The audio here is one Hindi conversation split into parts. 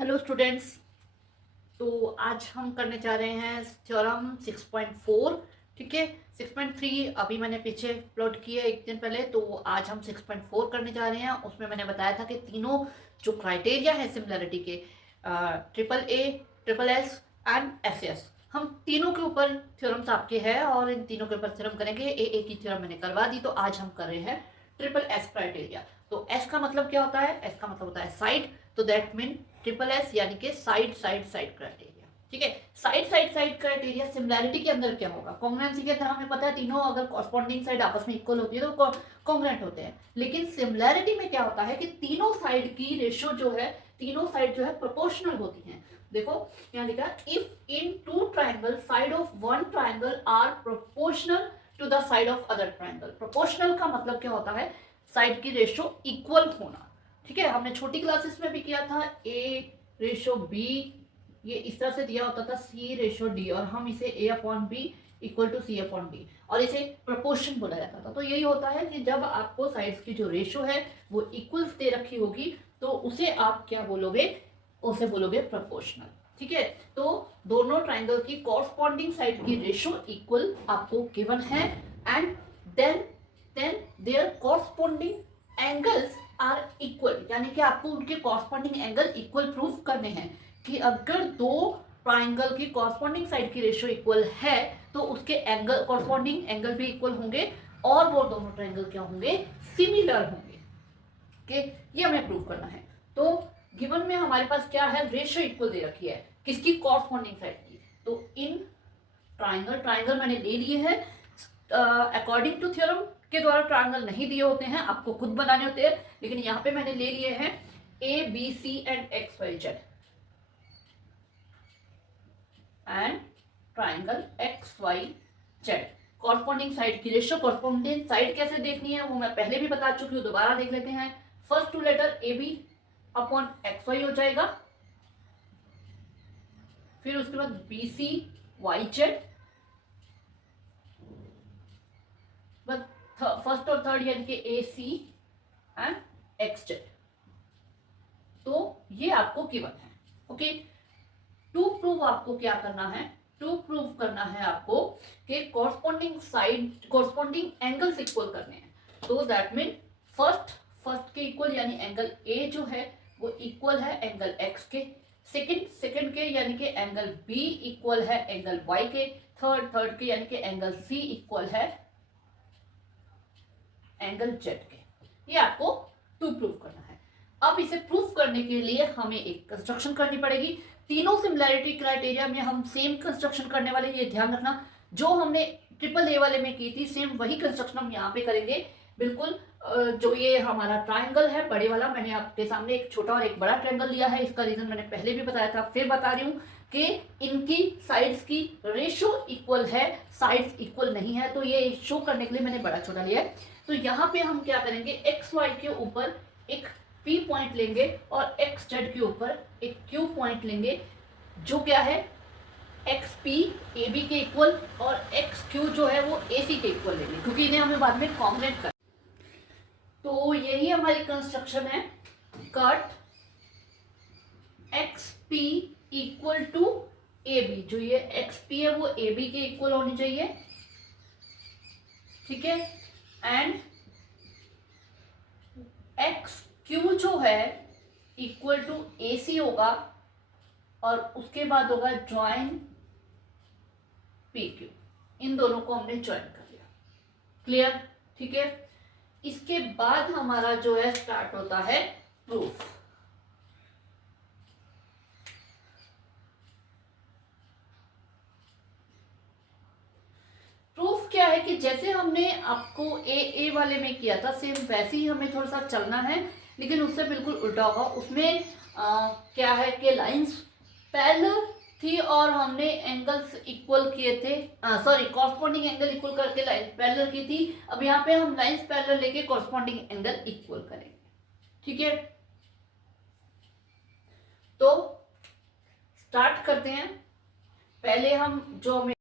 Hello students. तो आज हम करने जा रहे हैं थ्योरम 6.4। ठीक है, 6.3 अभी मैंने पीछे अपलोड किया एक दिन पहले। तो आज हम 6.4 करने जा रहे हैं। उसमें मैंने बताया था कि तीनों जो क्राइटेरिया है सिमिलरिटी के, triple A, triple S and S S, हम तीनों के ऊपर थ्योरम्स आपके हैं और इन तीनों के ऊपर थ्योरम करेंगे। ए की थ्योरम मैंने करवा दी, तो आज हम कर रहे हैं ट्रिपल एस क्राइटेरिया। तो एस का मतलब क्या होता है? एस का मतलब होता है साइड। तो दैट मीन ट्रिपल एस यानी कि साइड साइड साइड क्राइटेरिया। ठीक है, side side side criteria similarity के अंदर क्या होगा? कॉन्ग्रुएंसी के अंदर हमें पता है तीनों अगर कॉरस्पॉन्डिंग साइड आपस में इक्वल होती है तो कॉन्ग्रुएंट होते हैं। लेकिन सिमिलैरिटी में क्या होता है कि तीनों साइड की रेशियो जो है, तीनों साइड जो है प्रोपोर्शनल होती हैं। देखो यहाँ लिखा, if in two triangle side of one triangle are proportional to the side of other triangle. Proportional का मतलब क्या होता है? साइड की रेशियो इक्वल होना। ठीक है, हमने छोटी क्लासेस में भी किया था, ए रेशो बी, ये इस तरह से दिया होता था सी रेशो डी, और हम इसे A upon B equal to C upon D, और इसे प्रोपोर्शन बोला जाता था। तो यही होता है कि जब आपको साइड्स की जो रेशो है वो इक्वल दे रखी होगी तो उसे आप क्या बोलोगे? उसे बोलोगे प्रोपोर्शनल। ठीक है, तो दोनों ट्राइंगल की कॉरस्पॉन्डिंग साइड की रेशो इक्वल आपको गिवन है, and then their corresponding angles are equal, यानी कि आपको उनके कॉरस्पॉन्डिंग एंगल इक्वल प्रूव करने हैं कि अगर दो ट्राइंगल की कॉरस्पॉन्डिंग साइड की रेशियो इक्वल है तो उसके एंगल, कॉरस्पॉन्डिंग एंगल भी इक्वल होंगे और वो दोनों ट्राइंगल क्या होंगे? सिमिलर होंगे। ओके, ये हमें प्रूव करना है। तो गिवन में हमारे पास क्या है? रेशियो इक्वल दे रखी है, किसकी? कॉरस्पॉन्डिंग साइड की। तो इन ट्राइंगल मैंने ले लिए हैं अकॉर्डिंग टू थ्योरम के द्वारा। ट्राइंगल नहीं दिए होते हैं, आपको खुद बनाने होते हैं, लेकिन यहाँ पे मैंने ले लिए हैं A B C and X Y Z and triangle X Y Z. Corresponding side की रेशियो, कॉरस्पॉन्डिंग साइड कैसे देखनी है वो मैं पहले भी बता चुकी हूँ, दोबारा देख लेते हैं। First two letter A B upon X Y हो जाएगा, फिर उसके बाद B C Y Z, first और थर्ड यानी कि A C and X Z. तो ये आपको गिवन है। ओके, टू प्रूव आपको क्या करना है? टू प्रूव करना है आपको कि corresponding side, corresponding angles equal करने हैं। तो दैट मीन फर्स्ट के इक्वल यानी एंगल ए जो है वो इक्वल है एंगल एक्स के, सेकंड के यानी कि एंगल बी इक्वल है एंगल वाई के, थर्ड के यानी कि एंगल सी इक्वल है एंगल जेड के। ये आपको टू प्रूव करना है। अब इसे प्रूफ करने के लिए हमें एक कंस्ट्रक्शन करनी पड़ेगी। तीनों सिमिलैरिटी क्राइटेरिया में हम सेम कंस्ट्रक्शन करने वाले, ये ध्यान रखना। जो हमने ट्रिपल ए वाले में की थी सेम वही कंस्ट्रक्शन हम यहाँ पे करेंगे। बिल्कुल जो ये हमारा ट्राइंगल है बड़े वाला, मैंने आपके सामने एक छोटा और एक बड़ा ट्राइंगल लिया है। इसका रीजन मैंने पहले भी बताया था, फिर बता रही हूँ कि इनकी साइड्स की रेशियो इक्वल है, साइड्स इक्वल नहीं है। तो ये शो करने के लिए मैंने बड़ा छोटा लिया है। तो यहाँ पे हम क्या करेंगे? एक्स वाई के ऊपर एक P पॉइंट लेंगे और एक्स जेड के ऊपर एक Q पॉइंट लेंगे, जो क्या है एक्स पी ए बी के इक्वल, और एक्स क्यू जो है वो ए सी के इक्वल लेंगे, क्योंकि इन्हें हमें बाद में कॉम्बिनेट कर। तो यही हमारी कंस्ट्रक्शन है, cut X P equal to A B. जो ये एक्स पी है वो ए बी के इक्वल होनी चाहिए। ठीक है, एंड एक्स क्यू जो है इक्वल टू ए सी होगा, और उसके बाद होगा ज्वाइन पी क्यू। इन दोनों को हमने ज्वाइन कर लिया। क्लियर? ठीक है, इसके बाद हमारा जो है स्टार्ट होता है प्रूफ। प्रूफ क्या है कि जैसे हमने आपको ए वाले में किया था सेम वैसे ही हमें थोड़ा सा चलना है, लेकिन उससे बिल्कुल उल्टा होगा। उसमें क्या है कि लाइंस पैरेलल थी और हमने एंगल्स इक्वल किए थे, सॉरी कॉरस्पॉन्डिंग एंगल इक्वल करके लाइन पैरेलल की थी। अब यहाँ पे हम लाइंस पैरेलल लेके कॉरस्पॉन्डिंग एंगल इक्वल करेंगे। ठीक है, तो स्टार्ट करते हैं। पहले हम जो हमें,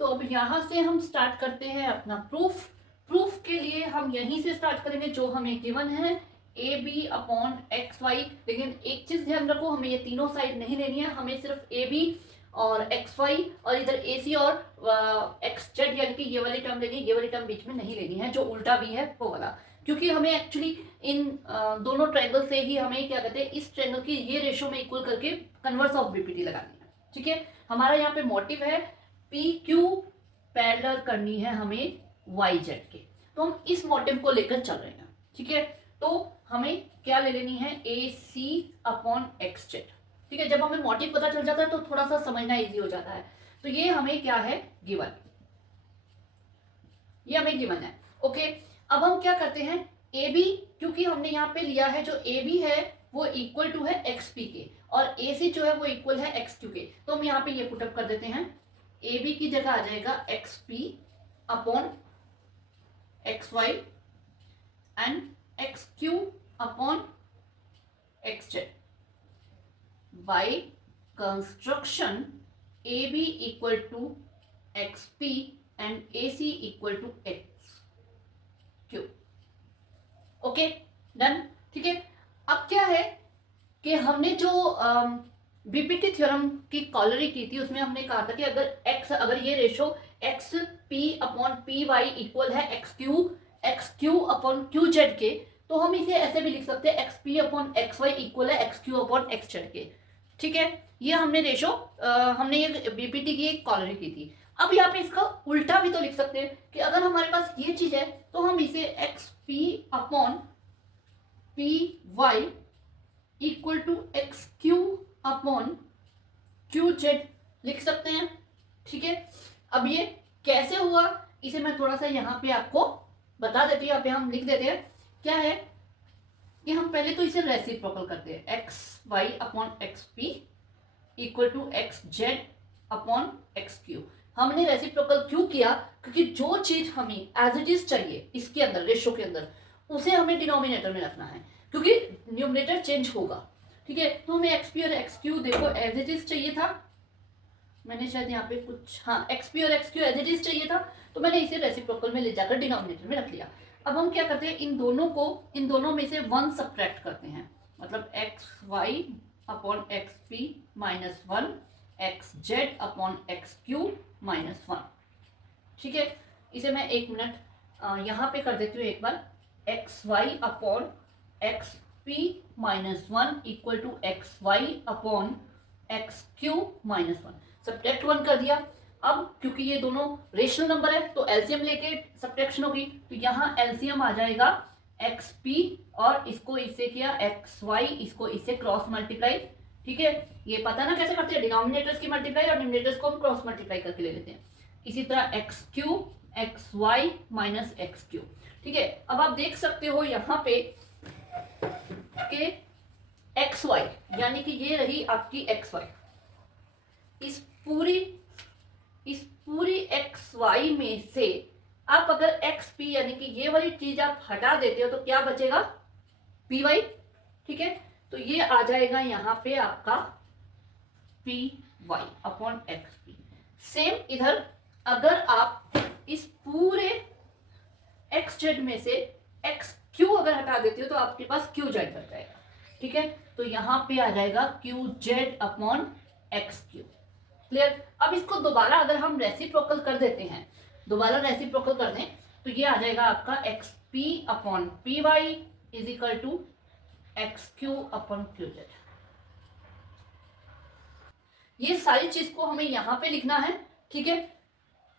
तो अब यहां से हम स्टार्ट करते हैं अपना प्रूफ। प्रूफ के लिए हम यहीं से स्टार्ट करेंगे जो हमें गिवन है, A B upon X Y. लेकिन एक चीज ध्यान रखो, हमें ये तीनों साइड नहीं लेनी है, हमें सिर्फ ए बी और एक्स वाई और इधर ए सी और एक्स जेड यानी कि ये वाली टर्म लेनी है, ये वाली टर्म बीच में नहीं लेनी है, जो उल्टा भी है वो वाला। क्योंकि हमें एक्चुअली इन दोनों ट्रायंगल से ही हमें क्या कहते हैं, इस ट्रायंगल की ये रेशो में इक्वल करके कन्वर्स ऑफ बीपीटी लगानी है। ठीक है, हमारा यहाँ पे मोटिव है पी क्यू पैरेलल करनी है हमें वाई जेड के, तो हम इस मोटिव को लेकर चल रहे हैं। ठीक है, तो हमें क्या ले लेनी है, ए सी अपॉन एक्स जेड। ठीक है, जब हमें मोटिव पता चल जाता है तो थोड़ा सा समझना इजी हो जाता है। तो ये हमें क्या है, गिवन, ये हमें गिवन है। ओके, अब हम क्या करते हैं, ए बी, क्योंकि हमने यहाँ पे लिया है जो ए बी है वो इक्वल टू है एक्स पी के और ए सी जो है वो इक्वल है एक्स क्यू के, तो हम यहाँ पे ये पुटअप कर देते हैं। ए बी की जगह आ जाएगा X P upon X Y and X Q upon X Z by construction A B equal to X P and A C equal to X Q. Okay done. ठीक है, अब क्या है कि हमने जो बीपीटी थ्योरम की कॉलरी की थी उसमें हमने कहा था कि अगर ये ratio X P upon P Y equal है X Q upon Q Z के, तो हम इसे ऐसे भी लिख सकते हैं X P upon X Y equal है X Q upon X Z के। ठीक है, ये हमने रेशो हमने ये बीपीटी की एक कॉलरी की थी। अब यहाँ पे इसका उल्टा भी तो लिख सकते हैं कि अगर हमारे पास ये चीज है तो हम इसे X P upon P Y equal to X Q upon Q Z लिख सकते हैं। ठीक है, अब ये कैसे हुआ इसे मैं थोड़ा सा यहाँ पे आपको बता देती हूँ। यहाँ पे हम लिख देते हैं क्या है कि हम पहले तो इसे रेसिप्रोकल करते हैं, X Y upon x P equal to X Z upon x Q. हमने रेसिप्रोकल क्यों किया, क्योंकि जो चीज हमें एज इट इज चाहिए इसके अंदर रेशो के अंदर उसे हमें डिनोमिनेटर में रखना है, क्योंकि न्यूमरेटर चेंज होगा। ठीक है, तो हमें एक्स पी और एक्स क्यू देखो एज इट इज चाहिए था, मैंने शायद यहाँ पे कुछ, हाँ एक्स पी और X Q as it is चाहिए था, तो मैंने इसे रेसिप्रोकल में ले जाकर डिनोमिनेटर में रख लिया। अब हम क्या करते हैं, इन दोनों में से वन सब्ट्रैक्ट करते हैं, मतलब X Y upon x P minus one, X Z upon x Q minus one. ठीक है, इसे मैं एक मिनट यहाँ पे कर देती हूँ एक बार, x Y upon x P minus one equal to x Y upon x Q minus one, subtract one कर दिया। अब क्योंकि ये दोनों रेशनल नंबर है तो एलसीएम लेके सब्ट्रैक्शन होगी, तो यहाँ एलसीएम आ जाएगा एक्स पी और इसको इससे किया एक्स वाई, इसको इससे क्रॉस मल्टीप्लाई। ठीक है, ये पता ना कैसे करते हैं, डिनोमिनेटर्स की मल्टीप्लाई और न्यूमरेटर्स को हम क्रॉस मल्टीप्लाई करके ले लेते हैं। इसी तरह X Q X Y minus X Q. ठीक है, अब आप देख सकते हो यहाँ पे कि एक्स वाई यानी कि ये रही आपकी एक्स वाई, इस पूरी एक्स वाई में से आप अगर एक्स पी यानी कि ये वाली चीज आप हटा देते हो तो क्या बचेगा, पी वाई। ठीक है, तो ये आ जाएगा यहाँ पे आपका P Y upon x P. Same इधर अगर आप इस पूरे एक्स जेड में से एक्स क्यू अगर हटा देते हो तो आपके पास क्यू जेड बच जाएगा। ठीक है, तो यहाँ पे आ जाएगा Q Z upon x Q. Clear. अब इसको दोबारा अगर हम रेसिप्रोकल कर देते हैं, दोबारा रेसिप्रोकल कर दें तो ये आ जाएगा आपका X P upon P Y is equal to X Q upon Q Z. ये सारी चीज को हमें यहाँ पे लिखना है। ठीक है,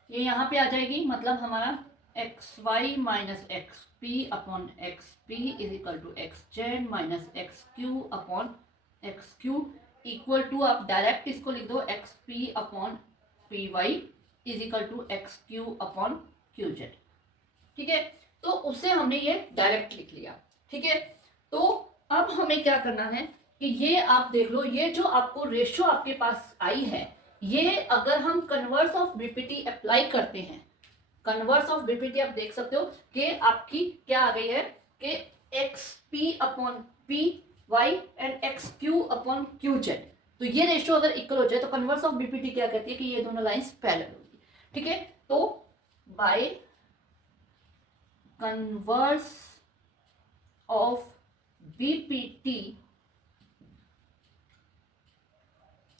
ये यहाँ पे आ जाएगी, मतलब हमारा X Y minus X P upon x P is equal to X Z minus X Q upon x Q equal to, आप डायरेक्ट इसको लिख दो X P upon P Y is equal to X Q upon Q Z. ठीक है, तो उससे हमने ये डायरेक्ट लिख लिया। ठीक है, तो अब हमें क्या करना है कि ये आप देख लो, ये जो आपको रेशो आपके पास आई है, ये अगर हम कन्वर्स ऑफ बीपीटी अप्लाई करते हैं, कन्वर्स ऑफ बीपीटी आप देख सकते हो कि आपकी क्या आ गई है कि X P upon P Y and X Q upon Q Z. तो ये रेशियो अगर इक्वल हो जाए तो कन्वर्स ऑफ बीपीटी क्या कहती है कि ये दोनों लाइंस पैरेलल होगी। ठीक है, तो by converse of BPT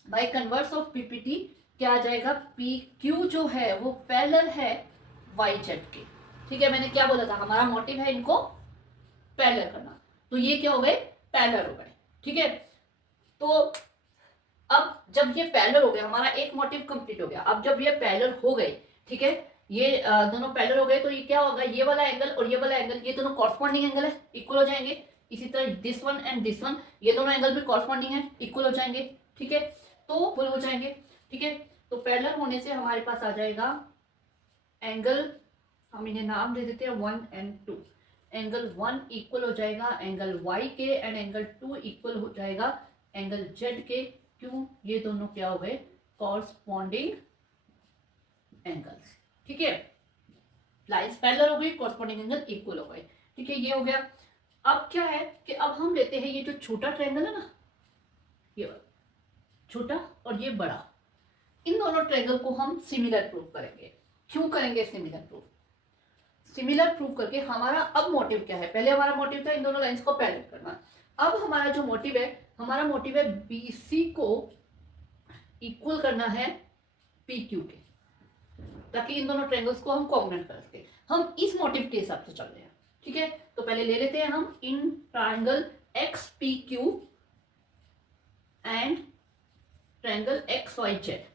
by converse of BPT क्या आ जाएगा, पी क्यू जो है वो पैरेलल है वाई जेड के। ठीक है, मैंने क्या बोला था, हमारा मोटिव है इनको पैरेलल करना, तो ये क्या हो गए, पैरेलल हो गए। ठीक है, तो अब जब ये पैरेलल हो गया, हमारा एक मोटिव कंप्लीट हो गया। अब जब ये पैरेलल हो गए, ठीक है, ये दोनों पैरेलल हो गए, तो ये क्या होगा, ये वाला एंगल और ये वाला एंगल, ये दोनों कॉरस्पॉन्डिंग एंगल है, इक्वल हो जाएंगे। इसी तरह this one and this one, ये दोनों एंगल भी कॉरस्पॉन्डिंग है, इक्वल हो जाएंगे। ठीक है, तो फुल हो जाएंगे। ठीक है, तो पैरेलल होने से हमारे पास आ जाएगा एंगल, हम इन्हें नाम दे देते हैं 1 एंड 2। एंगल 1 इक्वल हो जाएगा एंगल y के, एंड एंगल 2 इक्वल हो जाएगा एंगल z के। क्यों, ये दोनों क्या हो गए, कॉरस्पॉन्डिंग एंगल्स। ठीक है, लाइंस पैरेलल हो गई, कॉरस्पॉन्डिंग एंगल इक्वल हो गए। ठीक है, ये हो गया। अब क्या है कि अब हम लेते हैं ये जो छोटा ट्रायंगल है ना, ये छोटा और ये बड़ा, इन दोनों ट्रायंगल को हम सिमिलर प्रूव करेंगे। क्यों करेंगे सिमिलर प्रूफ, सिमिलर प्रूव करके हमारा अब मोटिव क्या है, पहले हमारा मोटिव था इन दोनों लाइंस को पैरेलल करना। अब हमारा जो मोटिव है, हमारा मोटिव है बीसी को इक्वल करना है पीक्यू के, ताकि इन दोनों ट्रायंगल्स को हम कॉम्बिनेट कर सके। हम इस मोटिव के हिसाब से चल रहे हैं। ठीक है, तो पहले ले लेते हैं हम इन triangle X P Q and triangle X Y Z.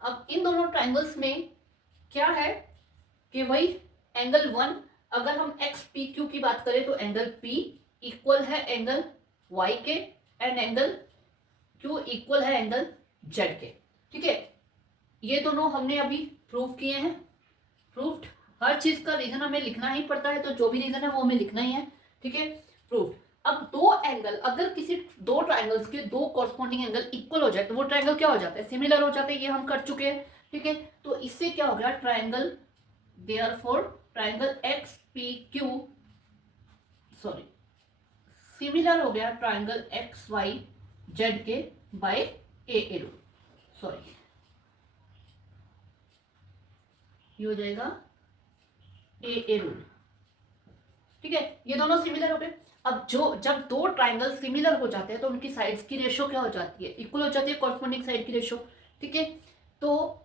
अब इन दोनों ट्रायंगल्स में क्या है कि वही एंगल 1, अगर हम एक्स पी क्यू की बात करें तो एंगल पी इक्वल है एंगल y के, एंड एंगल q इक्वल है एंगल z के। ठीक है, ये दोनों हमने अभी प्रूव किए हैं। प्रूफ्ड, हर चीज का रीजन हमें लिखना ही पड़ता है, तो जो भी रीजन है वो हमें लिखना ही है। ठीक है, प्रूफ्ड। अब दो एंगल, अगर किसी दो ट्राइंगल्स के दो कॉरस्पॉन्डिंग एंगल इक्वल हो जाए तो वो ट्राइंगल क्या हो जाता है, सिमिलर हो जाता है। ये हम कर चुके हैं। ठीक है, तो इससे क्या हो गया, triangle therefore triangle X P Q sorry similar हो गया ट्राइंगल एक्स वाई जेड के बाय ए रूल, सॉरी ये हो जाएगा ए रूल। ठीक है, ये दोनों सिमिलर हो गए। अब जब दो ट्राइंगल सिमिलर हो जाते हैं तो उनकी साइड्स की रेशो क्या हो जाती है, इक्वल हो जाती है, कॉरस्पॉन्डिंग साइड की रेशो। ठीक है, तो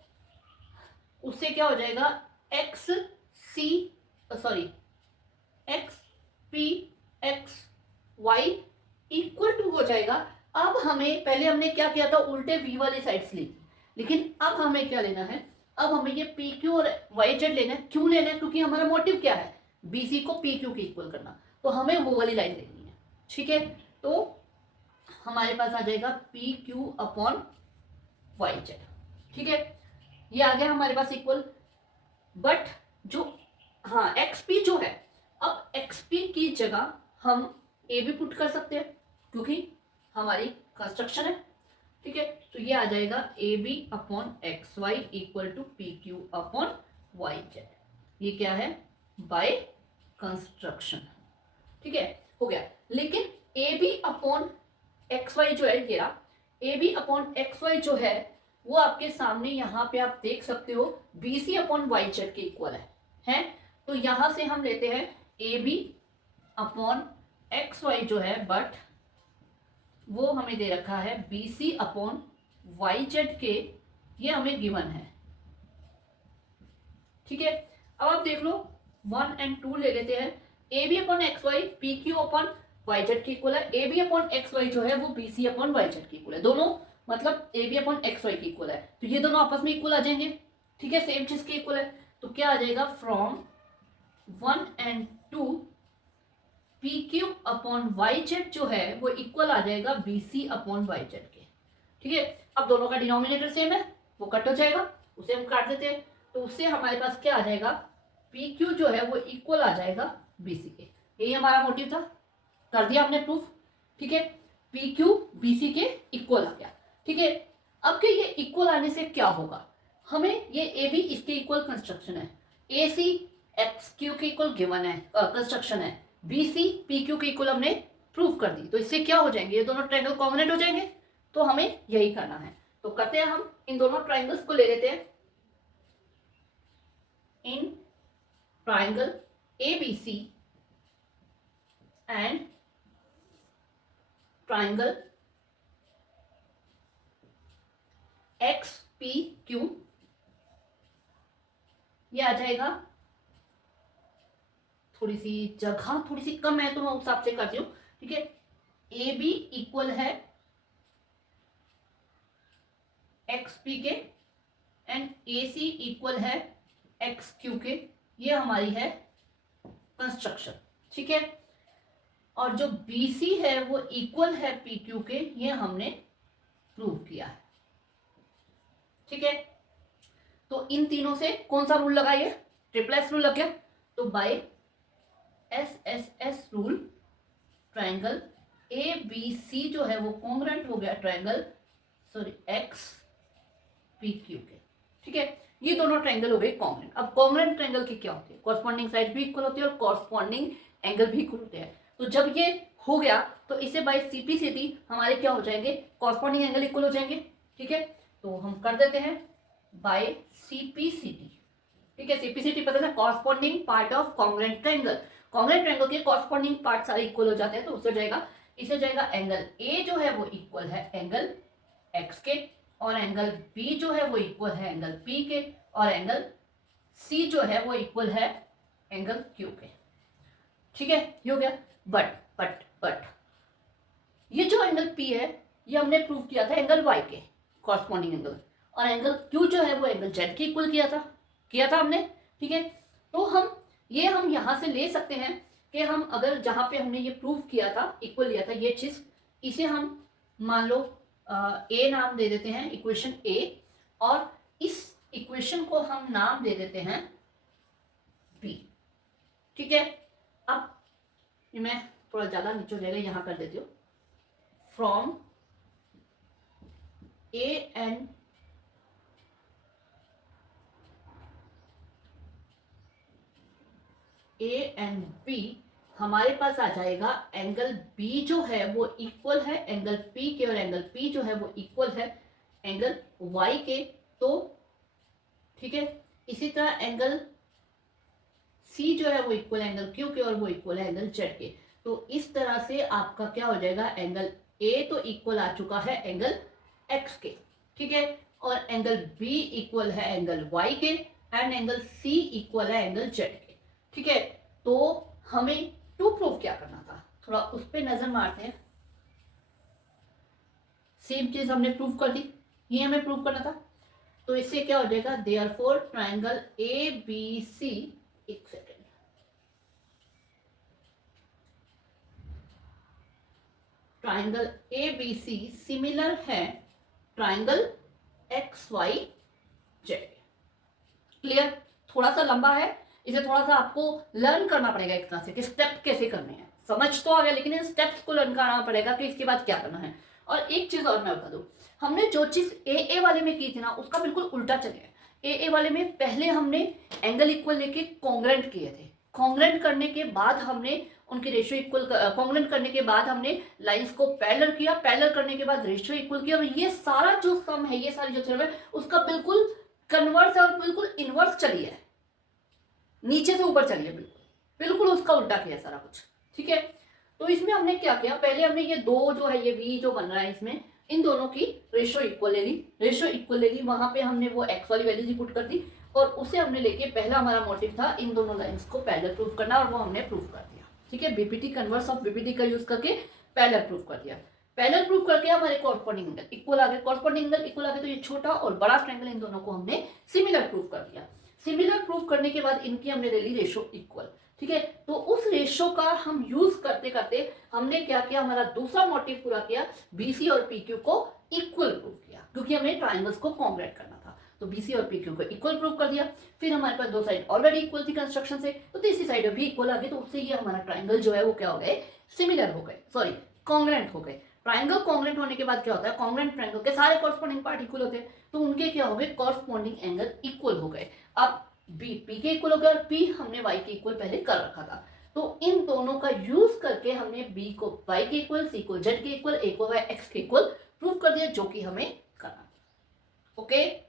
उससे क्या हो जाएगा, X C sorry X P X Y equal to हो जाएगा। अब हमें, पहले हमने क्या किया था, उल्टे वी वाली साइड्स ली, लेकिन अब हमें क्या लेना है, अब हमें ये पी क्यू और वाई जेड लेना है। क्यों लेना है, क्योंकि हमारा मोटिव क्या है, बीसी को पी क्यू की इक्वल करना, तो हमें वो वाली लाइन लेनी है। ठीक है, तो हमारे पास आ जाएगा P Q upon Y Z. ठीक है, ये आ गया हमारे पास इक्वल। बट जो हाँ एक्स पी जो है, अब एक्स पी की जगह हम ए भी पुट कर सकते हैं, क्योंकि हमारी कंस्ट्रक्शन है। ठीक है, तो ये आ जाएगा A B upon X Y equal to P Q upon Y Z. ये क्या है, बाय कंस्ट्रक्शन। ठीक है, हो गया। लेकिन A B upon X Y जो है, ये A B upon X Y जो है वो आपके सामने यहाँ पे आप देख सकते हो B C upon Y Z के इक्वल है। तो यहां से हम लेते हैं A B upon X Y जो है, बट वो हमें दे रखा है B C upon Y Z के, ये हमें गिवन है। ठीक है, अब आप देख लो 1 एंड 2 ले लेते हैं। A B upon X Y P Q upon Y Z की इक्वल है, A B upon X Y जो है वो B C upon Y Z की इक्वल है, दोनों मतलब A B upon X Y की इक्वल है, तो ये दोनों आपस में इक्वल आ जाएंगे। ठीक है, सेम चीज के इक्वल है, तो क्या आ जाएगा, from 1 and 2 P Q upon Y Z जो है वो इक्वल आ जाएगा B C upon Y Z के। ठीक है, अब दोनों का डिनोमिनेटर सेम है, वो कट हो जाएगा, उसे हम काट देते हैं, तो उससे हमारे पास क्या आ जाएगा, पी क्यू जो है वो इक्वल आ जाएगा बी सी के। यही हमारा मोटिव था, कर दिया हमने प्रूफ। ठीक है, पी क्यू बी सी के इक्वल आ गया। ठीक है, अब के ये इक्वल आने से क्या होगा, हमें ये ए बी इसके इक्वल कंस्ट्रक्शन है, ए सी एक्स क्यू के इक्वल गिवन है कंस्ट्रक्शन है, बी सी पी क्यू के इक्वल हमने प्रूव कर दी, तो इससे क्या हो जाएंगे, ये दोनों ट्रायंगल कॉम्बिनेट हो जाएंगे। तो हमें यही करना है, तो करते हैं हम इन दोनों ट्रायंगल्स को ले लेते हैं। इन triangle A B C and triangle X P Q, ये आ जाएगा। थोड़ी सी जगह थोड़ी सी कम है तो मैं उस हिसाब से करती हूँ, ठीक है। ए बी इक्वल है एक्स पी के एंड ए सी इक्वल है एक्स क्यू के, ये हमारी है कंस्ट्रक्शन, ठीक है। और जो बी सी है वो इक्वल है पी क्यू के, ये हमने प्रूव किया है, ठीक है। तो इन तीनों से कौन सा रूल लगा, ये ट्रिपल एस रूल लग गया। तो by S S S rule triangle A B C जो है वो कॉन्ग्रुएंट हो गया ट्राइंगल एक्स पी क्यू के, ठीक है। ये दोनों ट्राइंगल हो गए कॉन्ग्रुएंट। अब कॉन्ग्रुएंट ट्राइंगल की क्या होती है, कॉरस्पॉन्डिंग साइड भी इक्वल होती है और कॉरस्पॉन्डिंग एंगल भी इक्वल होते हैं। तो जब ये हो गया तो इसे बाय सीपीसीटी हमारे क्या हो जाएंगे, कॉरस्पॉन्डिंग एंगल इक्वल हो जाएंगे, ठीक है। तो हम कर देते हैं बाय सीपीसीटी, ठीक है। सीपीसीटी पता है, corresponding part of congruent triangle. Congruent triangle के कॉरस्पॉन्डिंग पार्ट सारे इक्वल हो जाते हैं, तो उससे जाएगा, इसे जाएगा एंगल ए जो है वो इक्वल है एंगल एक्स के, और एंगल बी जो है वो इक्वल है एंगल पी के, और एंगल सी जो है वो इक्वल है एंगल क्यू के, ठीक है। ये हो गया। बट ये जो एंगल पी है ये हमने प्रूव किया था एंगल वाई के कॉरस्पॉन्डिंग एंगल, और एंगल क्यू जो है वो एंगल जेड के इक्वल किया था हमने, ठीक है। तो हम यहां से ले सकते हैं कि हम अगर जहां पे हमने ये प्रूव किया था, इक्वल लिया था ये चीज, इसे हम मान लो ए नाम दे देते हैं, इक्वेशन ए, और इस इक्वेशन को हम नाम दे देते हैं बी, ठीक है। अब मैं थोड़ा ज्यादा नीचे हो जाएगा, यहां कर देती हूँ, फ्रॉम ए एंड बी हमारे पास आ जाएगा एंगल बी जो है वो इक्वल है एंगल पी के, और एंगल पी जो है वो इक्वल है एंगल वाई के, तो ठीक है। इसी तरह एंगल सी जो है वो इक्वल है एंगल क्यू के, और वो इक्वल है एंगल जेड के। तो इस तरह से आपका क्या हो जाएगा, एंगल ए तो इक्वल आ चुका है एंगल एक्स के, ठीक है, और एंगल बी इक्वल है एंगल वाई के, एंड एंगल सी इक्वल है एंगल जेड के, ठीक है। तो हमें टू प्रूव क्या करना था, थोड़ा उस पर नजर मारते हैं। सेम चीज हमने प्रूव कर दी, ये हमें प्रूव करना था। तो इससे क्या हो जाएगा, therefore triangle A B C, एक second, triangle A B C similar है triangle X Y Z. Clear? थोड़ा सा लंबा है, इसे थोड़ा सा आपको लर्न करना पड़ेगा एक तरह से कि स्टेप कैसे करने हैं। समझ तो आ गया, लेकिन इन स्टेप्स को लर्न करना पड़ेगा कि इसके बाद क्या करना है। और एक चीज और मैं बता दूं, हमने जो चीज ए वाले में की थी ना, उसका बिल्कुल उल्टा चले गए। ए वाले में पहले हमने एंगल इक्वल लेके कॉन्ग्रुएंट किए थे, कॉन्ग्रुएंट करने के बाद हमने उनकी रेशियो इक्वल, कॉन्ग्रुएंट करने के बाद हमने लाइंस को पैरेलल किया, पैरेलल करने के बाद रेशियो इक्वल किया, और ये सारा जो सम है, ये सारी जो थ्योरम है, उसका बिल्कुल कन्वर्स और बिल्कुल इनवर्स चली है, नीचे से ऊपर चलिए, बिल्कुल उसका उल्टा किया सारा कुछ, ठीक है। तो इसमें हमने क्या किया, पहले हमने ये दो जो है, ये v जो बन रहा है इसमें, इन दोनों की रेशियो इक्वल ले ली, वहां पे हमने वो x वाली वैल्यू पुट कर दी, और उसे हमने लेके, पहला हमारा मोटिव था इन दोनों लाइंस को पैरेलल प्रूफ करना, और वो हमने प्रूफ कर दिया, ठीक है। बीपीटी, कन्वर्स ऑफ बीपीटी का यूज करके पैरेलल प्रूफ कर दिया। पैरेलल प्रूफ करके हमारे कॉरस्पॉन्डिंग एंगल इक्वल आ गए, कॉरस्पॉन्डिंग एंगल इक्वल आ गए, तो ये छोटा और बड़ा ट्रायंगल, इन दोनों को हमने सिमिलर प्रूफ कर दिया। सिमिलर प्रूफ करने के बाद इनकी हमने ले ली रेशो इक्वल, ठीक है। तो उस रेशो का हम यूज करते करते हमने क्या किया, हमारा दूसरा मोटिव पूरा किया, बीसी और पीक्यू को इक्वल प्रूव किया, क्योंकि हमें ट्राइंगल्स को कॉन्ग्रुएंट करना था। तो बीसी और पीक्यू को इक्वल प्रूव कर दिया। फिर हमारे पास दो साइड ऑलरेडी इक्वल थी कंस्ट्रक्शन से, तो तीसरी साइड भी इक्वल आ गई, तो उससे ये हमारा ट्राइंगल जो है वो क्या हो गए, सिमिलर हो गए, सॉरी कॉन्ग्रुएंट हो गए। ट्राइंगल कॉन्ग्रुएंट होने के बाद क्या होता है, कॉन्ग्रुएंट ट्राइंगल के सारे कॉरस्पॉन्डिंग पार्ट इक्वल होते हैं, तो उनके क्या हो गए, कॉरस्पॉन्डिंग एंगल इक्वल हो गए। अब बी पी के इक्वल हो गया, और पी हमने वाई के इक्वल पहले कर रखा था, तो इन दोनों का यूज करके हमने बी को वाई के इक्वल, सी को जेड के इक्वल, ए को एक्स के इक्वल प्रूव कर दिया, जो कि हमें करना। ओके।